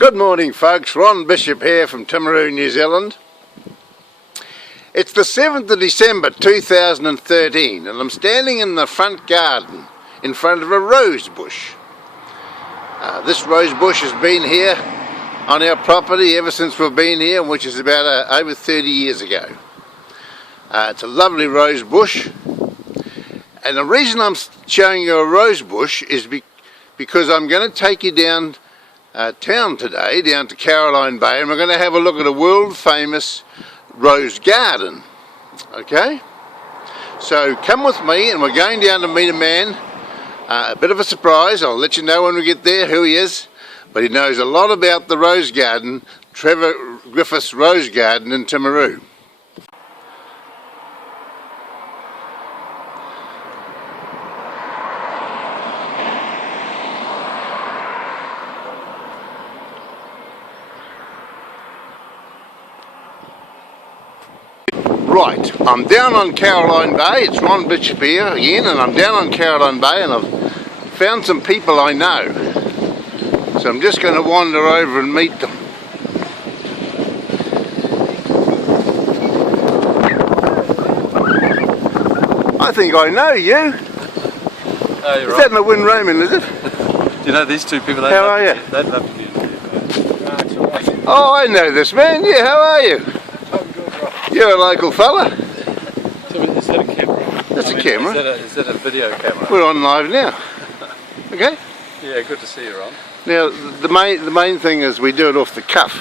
Good morning folks, Ron Bishop here from Timaru, New Zealand. It's the 7th of December 2013 and I'm standing in the front garden in front of a rose bush. This rose bush has been here on our property ever since we've been here, which is about over 30 years ago. It's a lovely rose bush, and the reason I'm showing you a rose bush is because I'm going to take you down town today, down to Caroline Bay, and we're going to have a look at a world famous rose garden. Okay, so come with me and we're going down to meet a man. A bit of a surprise, I'll let you know when we get there who he is, but he knows a lot about the rose garden, Trevor Griffiths Rose Garden in Timaru. Right, I'm down on Caroline Bay. It's Ron Bishop here again, and I'm down on Caroline Bay and I've found some people I know. So I'm just going to wander over and meet them. I think I know you. Oh, you're is right. that Mr Wynne Raymond, is it? Do you know these two people? How are you? They'd love to be in here. Oh, I know this man. Yeah, how are you? You're a local fella. So is that a camera? That's a camera. Is that a video camera? We're on live now. Okay? Yeah, good to see you, Ron. Now, the main thing is we do it off the cuff.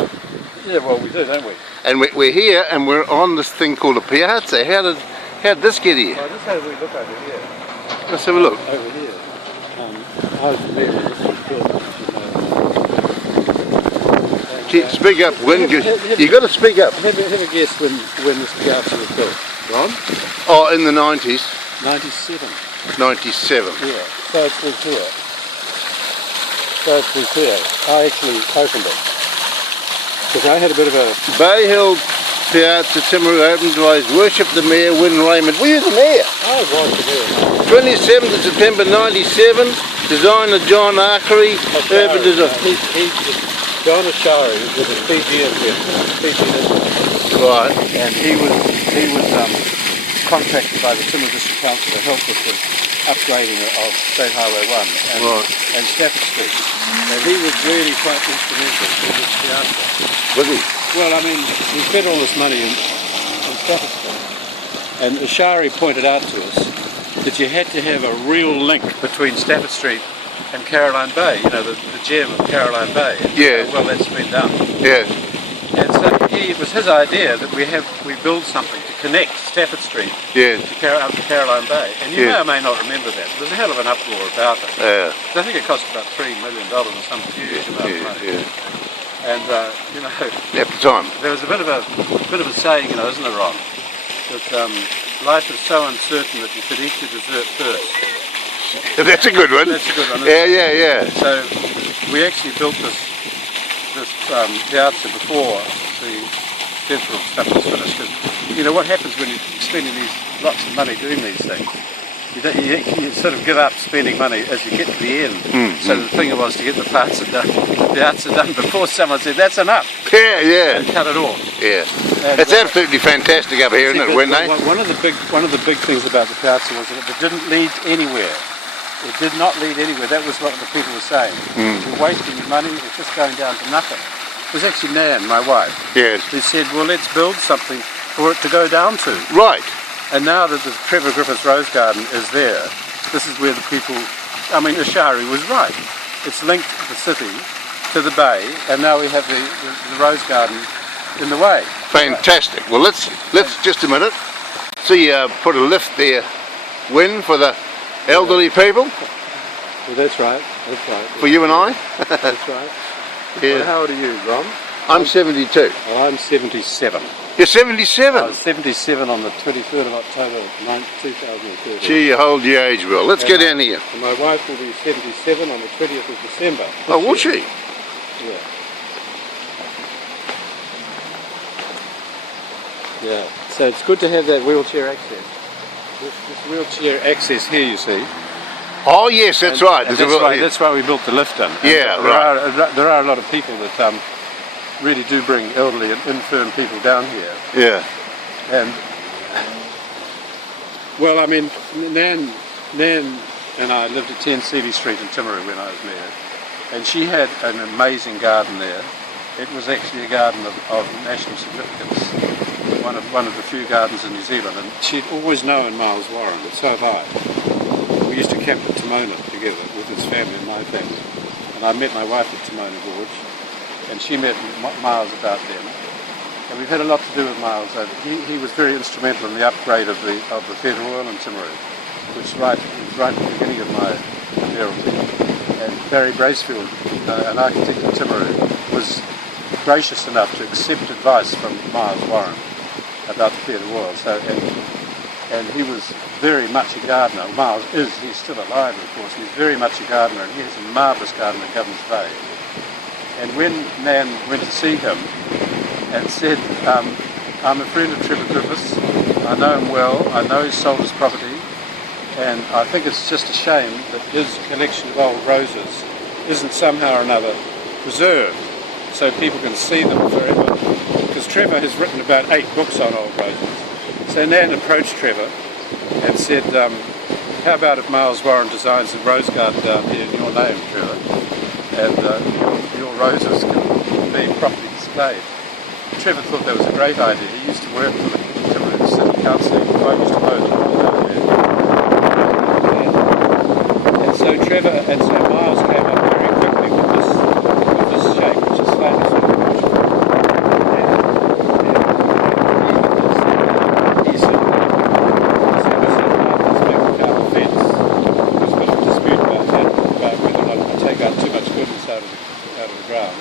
Yeah, well, we do, don't we? And we're here and we're on this thing called a piazza. How did this get here? Well, just have a look over here. Let's have a look. Over here. I was there when this was built. Speak up, Wynne. You've got to speak up. Have a guess when this piazza was built, Ron? Oh, in the 90s. 97. 97. Yeah, so it's been clear. I actually opened it. Because I had a bit of a... Bay Hill Piazza, Timaru, open to eyes. Worship the Mayor Wynne Raymond. Were you the mayor? I was the mayor. 27th of September 97. Designer John Archery. Urban design. John Ashari was a Fijian business. Right. And he was contracted by the Timaru District Council to help with the upgrading of State Highway 1 and Stafford Street. And he was really quite instrumental in this piazza. Was he? Well, I mean, we spent all this money on Stafford Street. And Ashari pointed out to us that you had to have a real link between Stafford Street and Caroline Bay, you know, the gem of Caroline Bay. And yeah. Well, that's been done. Yeah. And so it was his idea that we build something to connect Stafford Street up to Caroline Bay. And you may or may not remember that. There's a hell of an uproar about it. Yeah. I think it cost about $3 million or some huge amount of money. Yeah. And you know, at the time there was a bit of a saying, you know, isn't it, Ron? That life is so uncertain that you could eat your dessert first. That's a good one. That's a good one. Yeah. So we actually built this piazza before the dental stuff was finished. Because you know what happens when you're spending lots of money doing these things? You sort of give up spending money as you get to the end. Mm-hmm. So the thing was to get the piazza done before someone said that's enough. Yeah. And cut it off. Yeah. It's absolutely fantastic up here, isn't it, Wynne? One of the big things about the piazza was that it didn't lead anywhere. It did not lead anywhere. That was what the people were saying. You're wasting your money, it's just going down to nothing. It was actually Nan, my wife, who said, well, let's build something for it to go down to. Right. And now that the Trevor Griffiths Rose Garden is there, this is where the people, I mean, Ashari was right. It's linked the city to the bay, and now we have the Rose Garden in the way. Fantastic. Well, let's just a minute. See, put a lift there, Wynne, for the elderly people. Well, that's right. For you and I. That's right. Yeah. Well, how old are you, Ron? I'm 72. Well, I'm 77. You're 77? I was 77 on the 23rd of October 2013. Gee, you hold your age well. Let's get down here. And my wife will be 77 on the 20th of December. Oh, will she? Yeah. So it's good to have that wheelchair access. This wheelchair access here, you see, Oh yes, that's right. And There's that's why we built the lift in. And Yeah, right. There are a lot of people that really do bring elderly and infirm people down here. Yeah. And well, I mean, Nan and I lived at 10 Seeley Street in Timaru when I was mayor, and she had an amazing garden there. It was actually a garden of national significance, one of the few gardens in New Zealand, and she'd always known Miles Warren, but so have I. We used to camp at Timona together with his family and my family, and I met my wife at Timona Gorge, and she met Miles about then. And we've had a lot to do with Miles. He was very instrumental in the upgrade of the Theatre Royal in Timaru, which was right at the beginning of my mayoralty. And Barry Bracefield, an architect in Timaru, was gracious enough to accept advice from Miles Warren about the Theatre Royal. And he was very much a gardener. Miles he's still alive, of course. He's very much a gardener, and he has a marvellous garden at Governor's Bay. And when Nan went to see him and said, I'm a friend of Trevor Griffiths, I know him well, I know he's sold his property, and I think it's just a shame that his collection of old roses isn't somehow or another preserved so people can see them forever. Because Trevor has written about 8 books on old roses. So Nan approached Trevor and said, how about if Miles Warren designs a rose garden down here in your name, Trevor, and your roses can be properly displayed. Trevor thought that was a great idea. He used to work for the Timaru City Council. I used to mow the lawn down there. And so Miles came up very quickly with this shape, which is slightly sort of beautiful. And he said, this McIntyre fence. There was a bit of a dispute about that, about whether or not it would take out too much goodness out of the ground.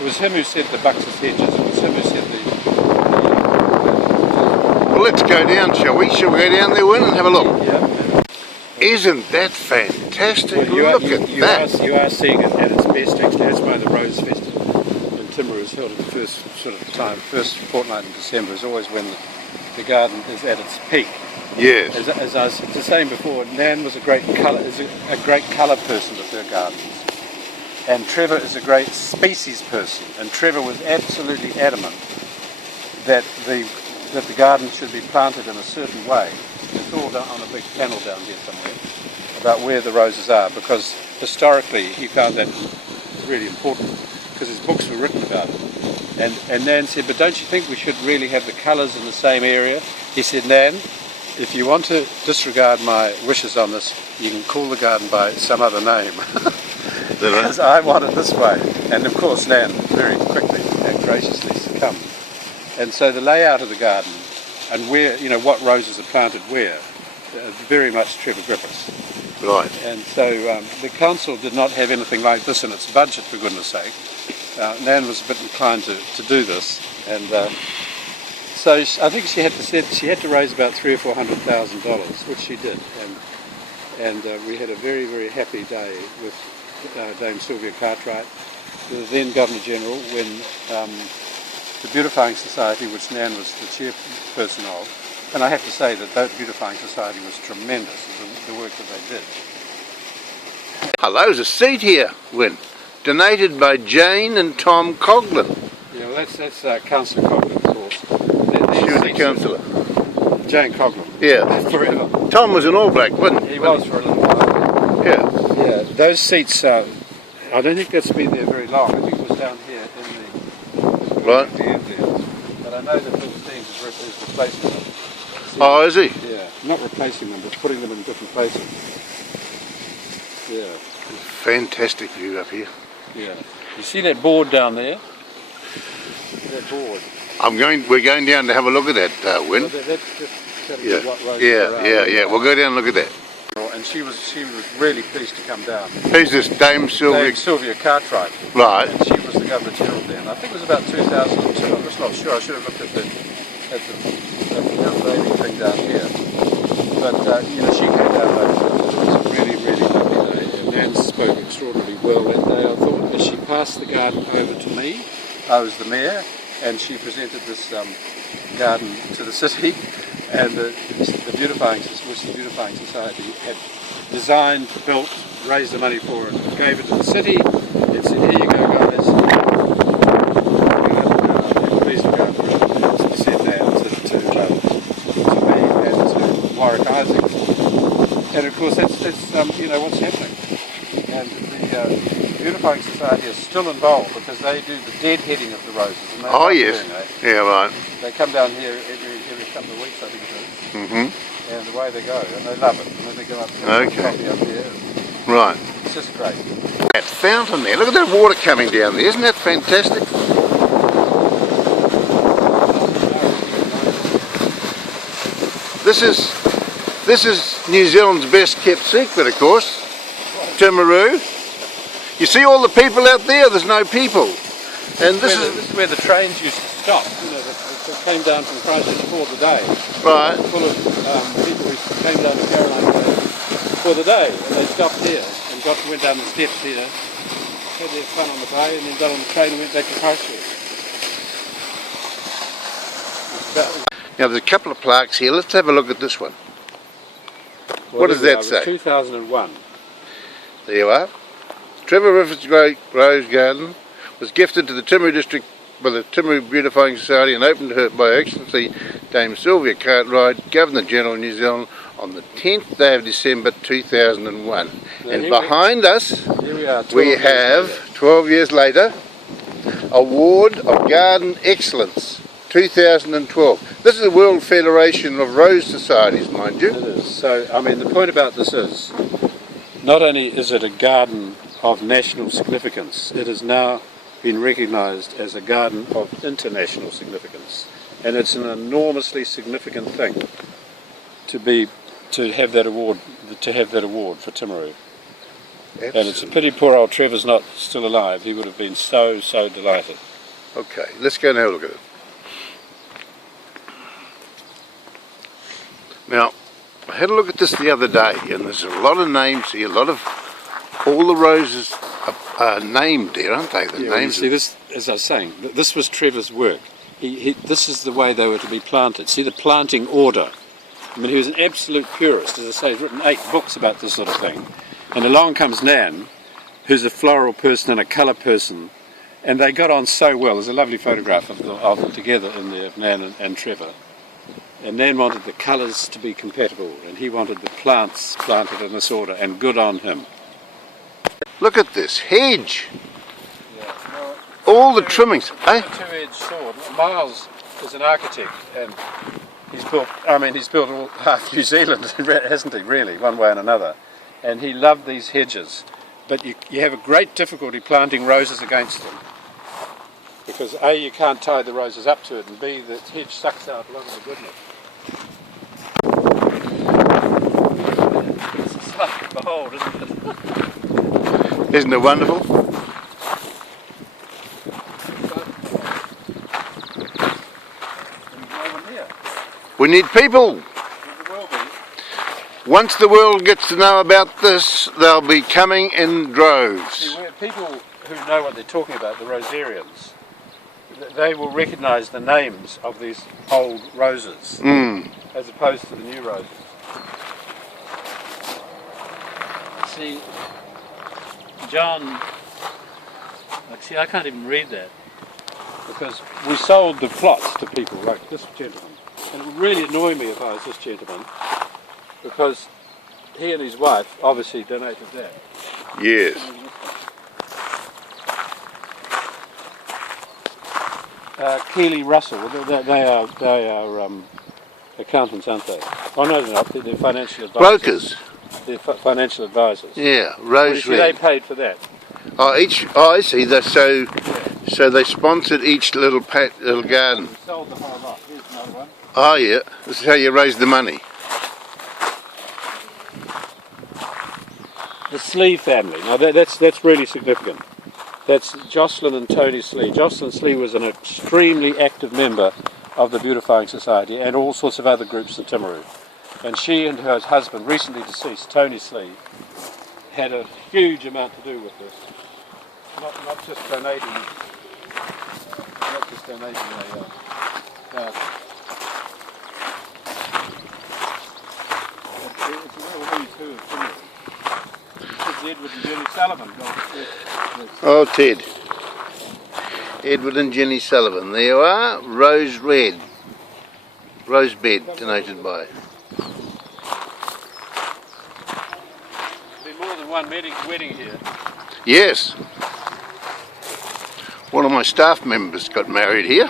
It was him who said the Buxus hedges. It was him who said the... Well, let's go down, shall we? Shall we go down there, Wynne, and have a look? Yeah. Isn't that fantastic? Well, look at that. You are seeing it at its best, actually. That's why the Rose Festival in Timaru is held at the first first fortnight in December is always when the garden is at its peak. Yes. As I was saying before, Nan was a great colour person with her gardens. And Trevor is a great species person, and Trevor was absolutely adamant that the garden should be planted in a certain way. It's all on a big panel down here somewhere about where the roses are, because historically he found that really important because his books were written about it. And Nan said, but don't you think we should really have the colours in the same area? He said, Nan, if you want to disregard my wishes on this, you can call the garden by some other name. Because I want it this way. And of course Nan very quickly and graciously succumbed. And so the layout of the garden and where, what roses are planted where, very much Trevor Griffiths. Right. And so the council did not have anything like this in its budget, for goodness sake. Nan was a bit inclined to do this, and so I think she had to raise about $300,000 or $400,000, which she did, and we had a very, very happy day with Dame Sylvia Cartwright, the then Governor General, when the Beautifying Society, which Nan was the chairperson of, and I have to say that Beautifying Society was tremendous, the work that they did. Hello, there's a seat here, Wynne. Donated by Jane and Tom Coughlin. Yeah, well that's Councillor Coughlin, of course. She was a councillor. Jane Coughlin. Yeah. Forever. Tom was an All Black, wasn't he? He was for a little while. Yeah. Yeah, those seats, I don't think that's been there very long. I think it was down here in the... Right. The end there. But I know that Bill Steens is replacing them. Oh, is he? Yeah, not replacing them, but putting them in different places. Yeah. Fantastic view up here. Yeah. You see that board down there? That board. We're going down to have a look at that, Wynne. Well, that's just telling Yeah. you what road Yeah. We'll go down and look at that. And she was really pleased to come down. Who's this? Dame Sylvia? Dame Sylvia Cartwright. Right. And she was the Governor General then. I think it was about 2002. I'm just not sure. I should have looked at the unveiling thing down here. But she came down over. It was a really, really lovely day. And Nan spoke extraordinarily well that day, I thought. As she passed the garden over to me, I was the mayor, and she presented this garden to the city, and the Beautifying Society had designed, built, raised the money for it, gave it to the city, and said, here you go guys, please look after it, and sent that to me and to Warwick Isaacs. And of course that's you know what's happening. And the Beautifying Society is still involved because they do the deadheading of the roses. And they Oh yes, yeah, right. They come down here every couple of weeks, I think it is. Mm-hmm. And away they go, and they love it. And then they go up and have coffee up there. Right. It's just great. That fountain there, look at that water coming down there, isn't that fantastic? This is New Zealand's best kept secret, of course, Timaru. You see all the people out there, there's no people. And this is where the trains used to stop, you know, that came down from Christchurch for the day. Right. Full of people who came down to Caroline for the day, and they stopped here and went down the steps here, had their fun on the bay, and then got on the train and went back to Christchurch. Now there's a couple of plaques here, let's have a look at this one. Well, what does that say? 2001. There you are. Trevor Griffiths Rose Garden was gifted to the Timaru district by the Timaru Beautifying Society and opened to her by Her Excellency Dame Sylvia Cartwright, Governor General of New Zealand, on the 10th day of December 2001. Now and behind us we have, 12 years later, Award of Garden Excellence 2012. This is the World Federation of Rose Societies, mind you. It is. So, I mean, the point about this is, not only is it a garden of national significance, it has now been recognised as a garden of international significance. And it's an enormously significant thing to have that award for Timaru. Absolutely. And it's a pity poor old Trevor's not still alive. He would have been so delighted. Okay, let's go and have a look at it. Now, I had a look at this the other day, and there's a lot of names here, all the roses are named there, aren't they? The names. See, this, as I was saying, this was Trevor's work. This is the way they were to be planted. See the planting order. I mean, he was an absolute purist. As I say, he's written 8 books about this sort of thing. And along comes Nan, who's a floral person and a colour person, and they got on so well. There's a lovely photograph of them together in there, of Nan and Trevor. And Nan wanted the colours to be compatible, and he wanted the plants planted in this order, and good on him. Look at this hedge. Yeah, well, all the trimmings. A two-edged sword. Miles is an architect, and he's built all half New Zealand, hasn't he, really, one way and another. And he loved these hedges. But you have a great difficulty planting roses against them. Because A, you can't tie the roses up to it, and B, the hedge sucks out a lot of the goodness. It's a sight to behold, isn't it? Isn't it wonderful? We need people. Once the world gets to know about this, they'll be coming in droves. See, people who know what they're talking about, the rosarians, they will recognise the names of these old roses as opposed to the new roses. See, John, see, I can't even read that because we sold the plots to people like this gentleman, and it would really annoy me if I was this gentleman because he and his wife obviously donated that. Yes. Keeley Russell, they are accountants, aren't they? Oh no, they're not. They're financial advisors. Brokers. They're financial advisors. Yeah, Rose Well, they paid for that. Oh, I see. So they sponsored each little garden. We sold the whole lot. Here's another one. Oh yeah, this is how you raise the money. The Slee family. Now that's really significant. That's Jocelyn and Tony Slee. Jocelyn Slee was an extremely active member of the Beautifying Society and all sorts of other groups in Timaru. And she and her husband, recently deceased, Tony Slee, had a huge amount to do with this. Not just donating a garden. It's a real who's who of Timaru. Edward and Jenny Sullivan. Oh, Ted. Edward and Jenny Sullivan. There you are. Rose red. Rose bed donated by. There's been more than one wedding here. Yes. One of my staff members got married here.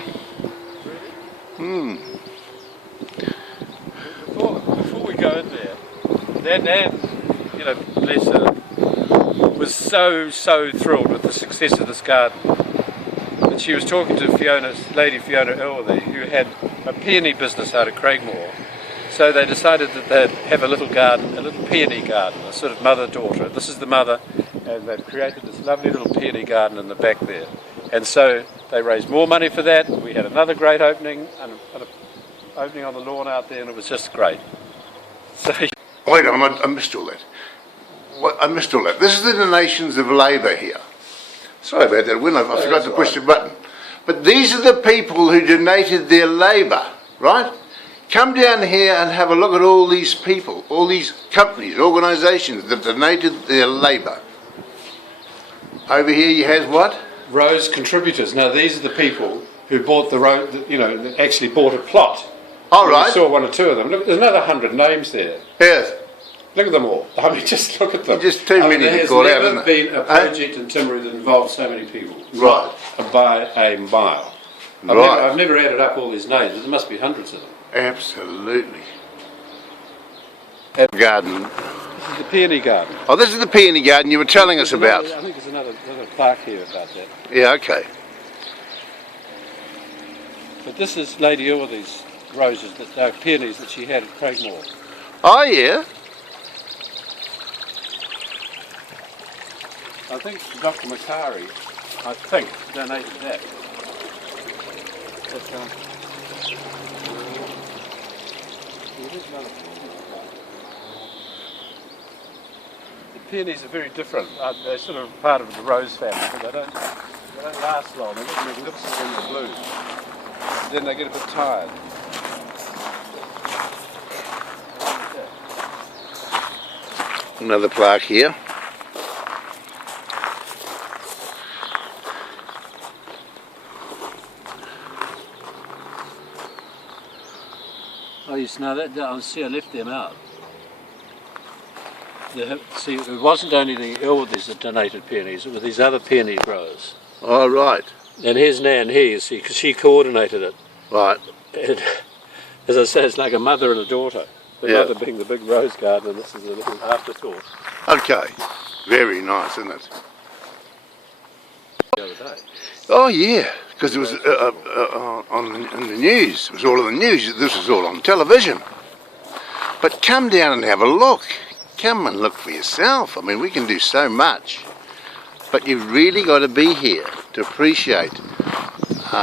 Before we go in there, that Nan, you know, bless her, was so thrilled with the success of this garden. And she was talking to Lady Fiona Elworthy, who had a peony business out of Craigmore. So they decided that they'd have a little garden, a little peony garden, a sort of mother-daughter. This is the mother, and they've created this lovely little peony garden in the back there. And so they raised more money for that. We had another great opening, and an opening on the lawn out there, and it was just great. So, Wait on, I missed all that. I missed all that. This is the donations of labour here. Sorry about that, Wynne, I forgot to push the button. But these are the people who donated their labour, right? Come down here and have a look at all these people, all these companies, organisations that donated their labour. Over here you have what? Rose contributors. Now these are the people who bought the road, you know, that actually bought a plot. All right. We saw one or two of them. Look, there's another 100 names there. Yes. Look at them all. I mean, just look at them. Just too many to call out, isn't There's it? never been a project in Timaru that involved so many people. Right. By a mile. Right. I've never added up all these names, but there must be hundreds of them. Absolutely. Garden. This is the peony garden. Oh, this is the peony garden you were telling us about. I think there's another plaque here about that. Yeah, okay. But this is Lady Elworthy's roses, peonies that she had at Craigmore. Oh, yeah. I think Dr. Makari, donated that. That's, the peonies are very different. They're sort of part of the rose family, but they don't last long. They get magnificent when they bloom. Then they get a bit tired. Another plaque here. Oh, yes, no, I see, I left them out. See, it wasn't only the Elworthys that donated peonies, it were these other peony growers. Oh, right. And here's Nan here, you see, because she coordinated it. Right. And, as I say, it's like a mother and a daughter. The Yeah. mother being the big rose garden, and this is a little afterthought. Okay. Very nice, isn't it? The other day. Oh, yeah. Because it was in the news. It was all in the news. This was all on television. But come down and have a look. Come and look for yourself. I mean, we can do so much. But you've really got to be here to appreciate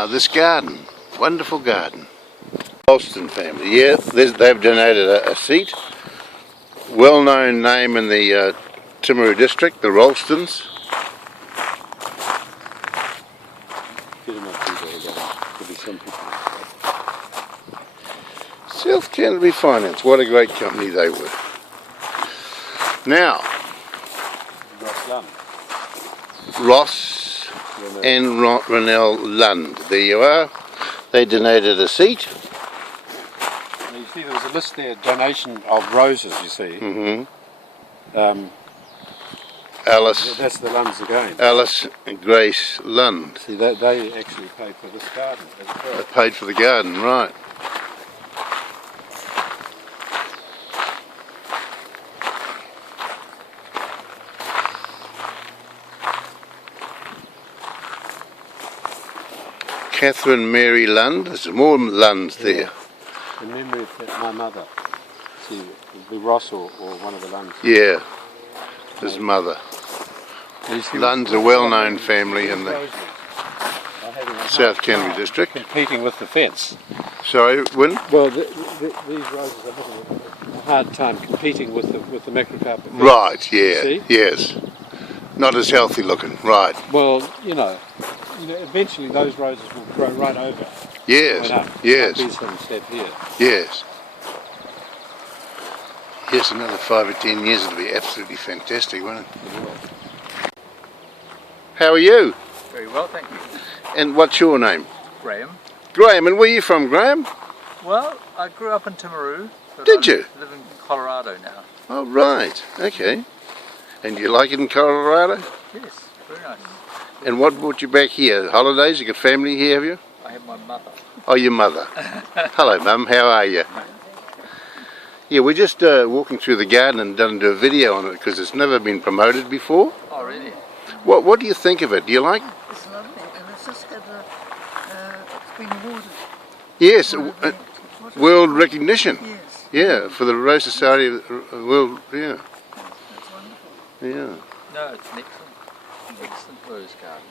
this garden. Wonderful garden. Ralston family. Yeah, they've donated a seat. Well-known name in the Timaru district, the Ralstons. South Canterbury Finance, what a great company they were. Now, Ross and Ronell Lund, there you are. They donated a seat. Now you see there was a list there, donation of roses, you see. Mm-hmm. Alice. That's the Lunds again. Alice and Grace Lund. See, they actually paid for this garden as well. They paid for the garden, right. Catherine Mary Lund. There's more Lunds there. In memory of my mother. See, the Ross or one of the Lunds. Yeah, his mother. Lund's a well-known family in the South Canterbury district. Competing with the fence. Sorry, Wynne? Well, these roses are having a hard time competing with the macrocarpet fence. Right, yeah, See? yes. Not as healthy looking, right. Well, you know, eventually those roses will grow right over. Yes, right up. yes, These ones instead here. yes. Yes, another 5 or 10 years it'll be absolutely fantastic, won't it? How are you? Very well, thank you. And what's your name? Graham. Graham, and where are you from, Graham? Well, I grew up in Timaru. But Did you? I live in Colorado now. Oh, right, okay. And you like it in Colorado? Yes, very nice. And what brought you back here? Holidays? You got family here, have you? I have my mother. Oh, your mother. Hello, Mum, how are you? Yeah, we're just walking through the garden and done a video on it because it's never been promoted before. Oh, really? What do you think of it? Do you like? It's lovely, and it's just had it's been awarded. Yes, What is world it? recognition. Yes. Yeah, for the Rose Society of the World. Yeah, That's wonderful. yeah. No, it's an excellent rose garden.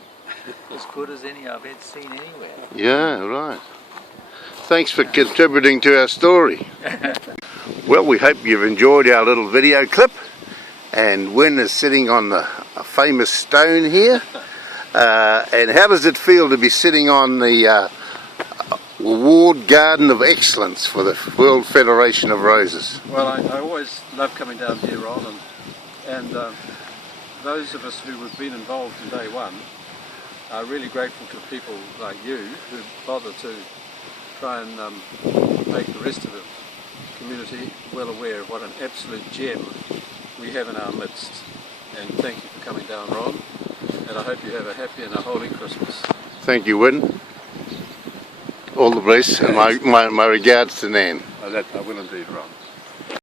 As good as any I've had seen anywhere. Yeah, right. Thanks for contributing to our story. Well, we hope you've enjoyed our little video clip. And Wynne is sitting on a famous stone here. And how does it feel to be sitting on the Award Garden of Excellence for the World Federation of Roses? Well, I always love coming down here, Ron, and those of us who have been involved in day one are really grateful to people like you who bother to try and make the rest of the community well aware of what an absolute gem we have in our midst. And thank you for coming down, Ron, and I hope you have a happy and a holy Christmas. Thank you, Wynne. All the best, and my regards to Nan. I will indeed, Ron.